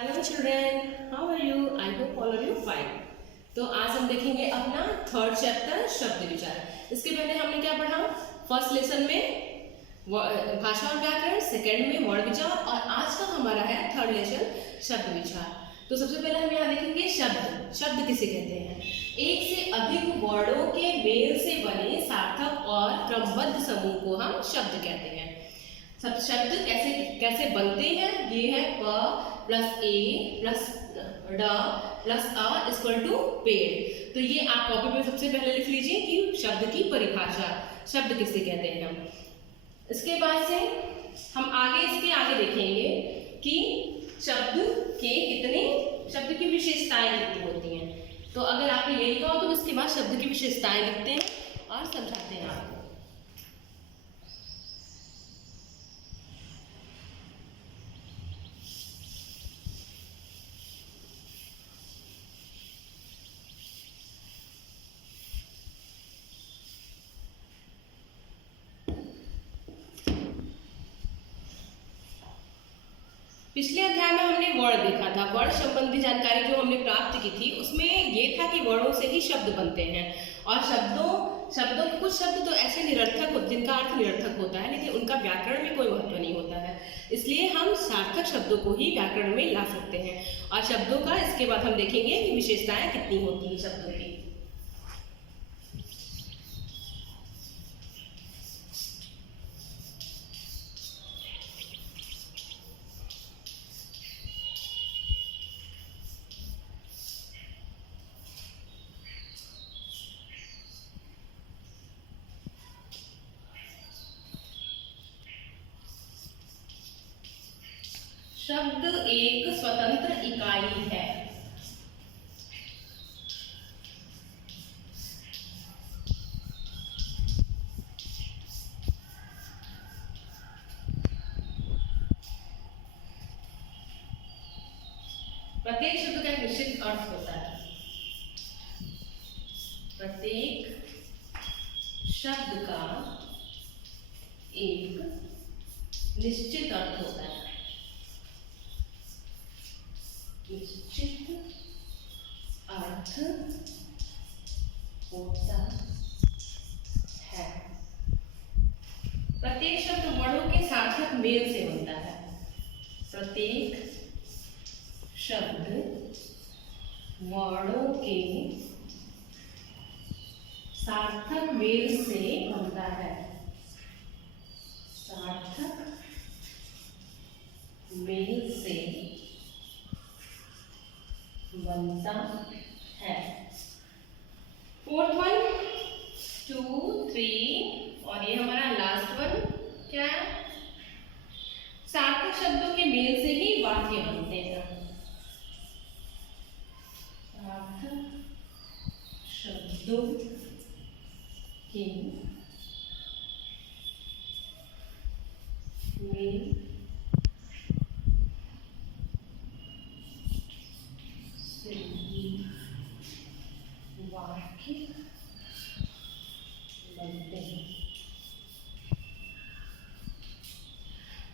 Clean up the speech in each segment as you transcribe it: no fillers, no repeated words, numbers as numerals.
Hello children, how are you? I hope all are you fine. तो आज हम देखेंगे अपना थर्ड चैप्टर शब्द विचार। इसके पहले हमने क्या पढ़ा? फर्स्ट लेसन में भाषा और व्याकरण, सेकंड में वर्ण विचार और आज का हमारा है थर्ड लेसन शब्द विचार। तो सबसे पहले हम यहाँ देखेंगे शब्द। शब्द किसे कहते हैं? एक से अधिक वर्णों के मेल से बने सार्थक और क्रमबद्ध समूह को हम शब्द कहते हैं। सब शब्द कैसे कैसे बनते हैं? ये है प प्लस ए प्लस ड प्लस अ इक्वल टू पेड़। तो ये आप कॉपी पे सबसे पहले लिख लीजिए कि शब्द की परिभाषा, शब्द किसे कहते हैं हम। इसके बाद से हम इसके आगे देखेंगे कि शब्द के कितने, शब्द की विशेषताएं कितनी होती हैं। तो अगर आपने ये लिखा हो तो इसके बाद शब्द की विशेषताएं लिखते हैं और समझाते हैं आपको। पिछले अध्याय में हमने वर्ण देखा था। वर्ण संबंधी जानकारी जो हमने प्राप्त की थी उसमें ये था कि वर्णों से ही शब्द बनते हैं और शब्दों कुछ शब्द तो ऐसे निरर्थक होते जिनका अर्थ निरर्थक होता है लेकिन उनका व्याकरण में कोई महत्व नहीं होता है। इसलिए हम सार्थक शब्दों को ही व्याकरण में ला सकते हैं और शब्दों का इसके बाद हम देखेंगे कि विशेषताएं कितनी होती हैं शब्दों की। शब्द एक स्वतंत्र इकाई है। प्रत्येक शब्द का एक निश्चित अर्थ होता है। प्रत्येक शब्द का एक निश्चित अर्थ होता है। निश्चित अर्थ होता है। प्रत्येक शब्द वर्णों के सार्थक मेल से बनता है। प्रत्येक शब्द वर्णों के सार्थक मेल से बनता है। सार्थक मेल से बनता है। फोर्थ वन, 2, 3 और ये हमारा लास्ट वन क्या है? सार्थक शब्दों के मेल से ही वाक्य बनते हैं। सार्थक शब्दों के मेल वाक्य बनते हैं।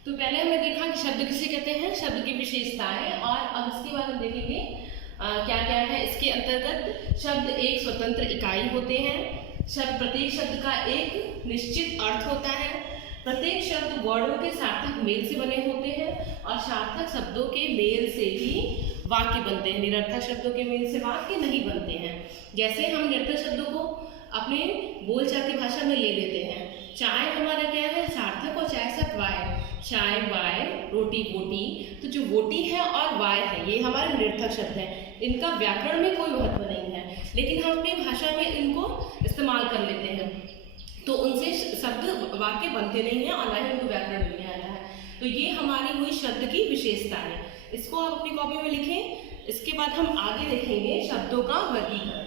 तो पहले हमने देखा कि शब्द किसे कहते हैं, शब्द की विशेषताएं, और अब इसके बाद हम देखेंगे क्या क्या है इसके अंतर्गत। शब्द एक स्वतंत्र इकाई होते हैं। प्रत्येक शब्द का एक निश्चित अर्थ होता है। प्रत्येक शब्द वर्णों के सार्थक मेल से बने होते हैं और सार्थक शब्दों के मेल से ही वाक्य बनते हैं। निरर्थक शब्दों के मेल से वाक्य नहीं बनते हैं। जैसे हम निरर्थक शब्दों को अपने बोलचाल की भाषा में ले लेते हैं। चाय हमारा क्या है? सार्थक और चाय सब वाय। चाय वाय, रोटी वोटी। तो जो वोटी है और वाय है ये हमारे निरर्थक शब्द हैं। इनका व्याकरण में कोई महत्व नहीं है लेकिन हम अपनी भाषा में इनको इस्तेमाल कर लेते हैं तो उनसे शब्द वाक्य बनते नहीं हैं और ना ही उनको व्याकरण में आता है। तो ये हमारी हुई शब्द की विशेषता है। इसको आप अपनी कॉपी में लिखें। इसके बाद हम आगे देखेंगे शब्दों का वर्गीकरण।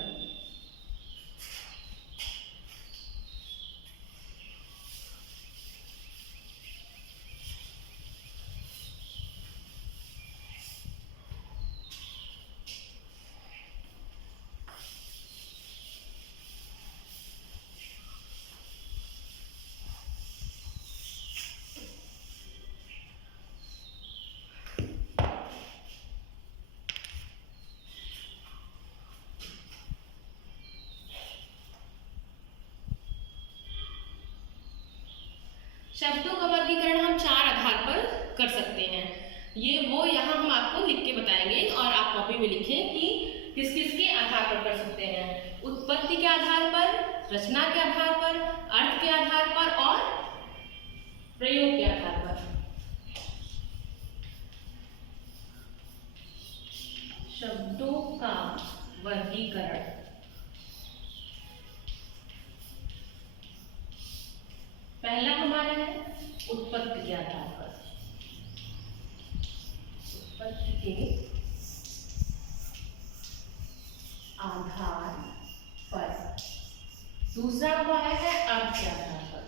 ये वो यहाँ हम आपको लिख के बताएंगे और आप कॉपी में लिखें कि किस किस के आधार पर कर सकते हैं। उत्पत्ति के आधार पर, रचना के आधार पर, अर्थ के आधार पर और प्रयोग के आधार पर। शब्दों का वर्गीकरण। पहला हमारा है उत्पत्ति के आधार पर। उत्पत्ति के आधार पर। दूसरा हमारा है अर्थ के आधार पर।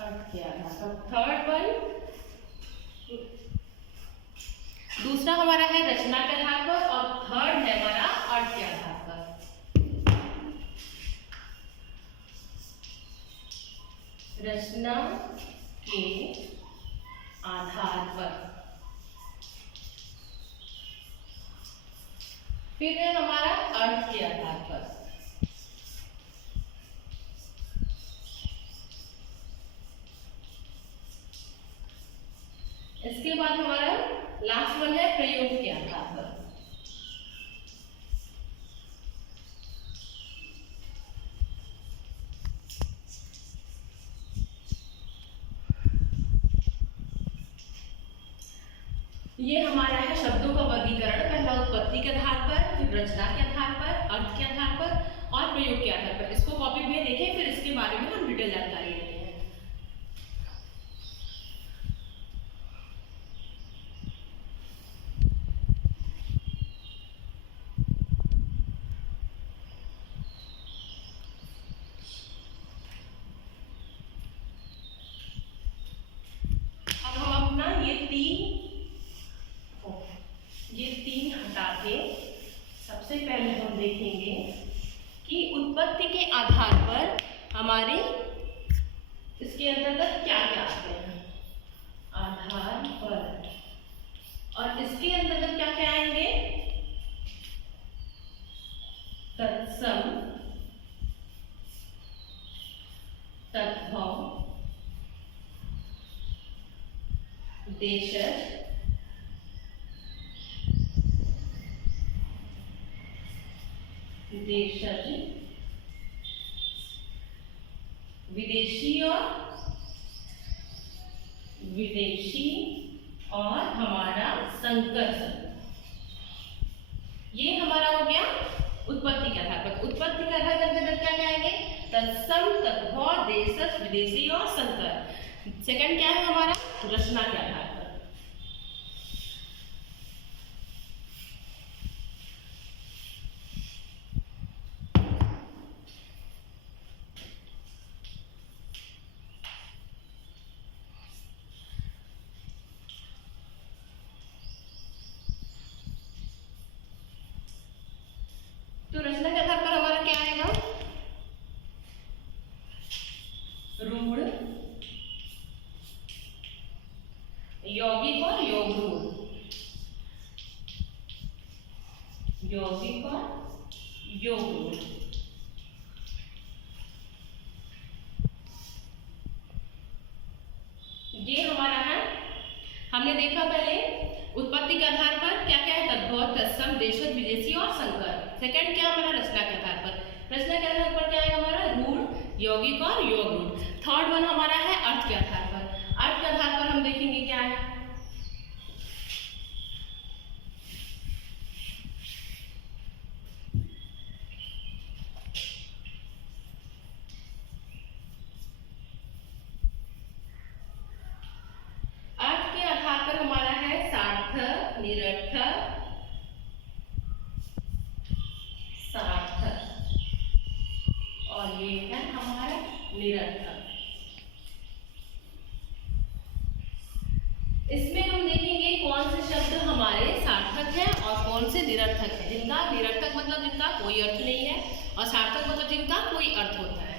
अर्थ के आधार पर। थर्ड वन, दूसरा हमारा है रचना के आधार पर और थर्ड है हमारा अर्थ के आधार पर। रचना के आधार पर। फिर है हमारा अर्थ के आधार पर। इसके बाद हमारा लास्ट वन है प्रयोग के आधार पर। ये हमारा है शब्दों का वर्गीकरण। पहला उत्पत्ति के आधार पर, फिर रचना के आधार पर, अर्थ के आधार पर और प्रयोग के आधार पर। इसको कॉपी में देखें, फिर इसके बारे में हम डिटेल जानकारी लेते हैं। ये तीन हटा के सबसे पहले हम देखेंगे कि उत्पत्ति के आधार पर हमारे इसके अंतर्गत क्या क्या आते हैं। आधार पर और इसके अंतर्गत क्या क्या आएंगे। तत्सम, तद्भव, देशज, देशज, विदेशी और विदेशी और हमारा संकर शब्द। ये हमारा हो गया उत्पत्ति के आधार पर। उत्पत्ति के आधार पर क्या क्या आएंगे। तत्सम, तद्भव, देशज, विदेशी और संकर। सेकंड क्या है हमारा रचना के आधार पर। तो रचना के आधार पर हमारा क्या आएगा। रूढ़, यौगिक और योग रूढ़। यौगिक और योग रूढ़। ये हमारा है। हमने देखा पहले उत्पत्ति के आधार पर क्या क्या है। तद्भव, तत्सम, देशज, विदेशी और संकर। सेकंड क्या हमारा रचना के आधार पर। रचना के आधार पर क्या है हमारा रूढ़, यौगिक और योग रूढ़। थर्ड वन हमारा है अर्थ के आधार पर। अर्थ के आधार पर हम देखेंगे क्या है। अर्थ के आधार पर हमारा है सार्थक, निरर्थक, सार्थक और ये है हमारा निरर्थक। इसमें हम देखेंगे कौन से शब्द हमारे सार्थक है और कौन से निरर्थक है। जिनका निरर्थक मतलब जिनका कोई अर्थ नहीं है और सार्थक मतलब जिनका कोई अर्थ होता है।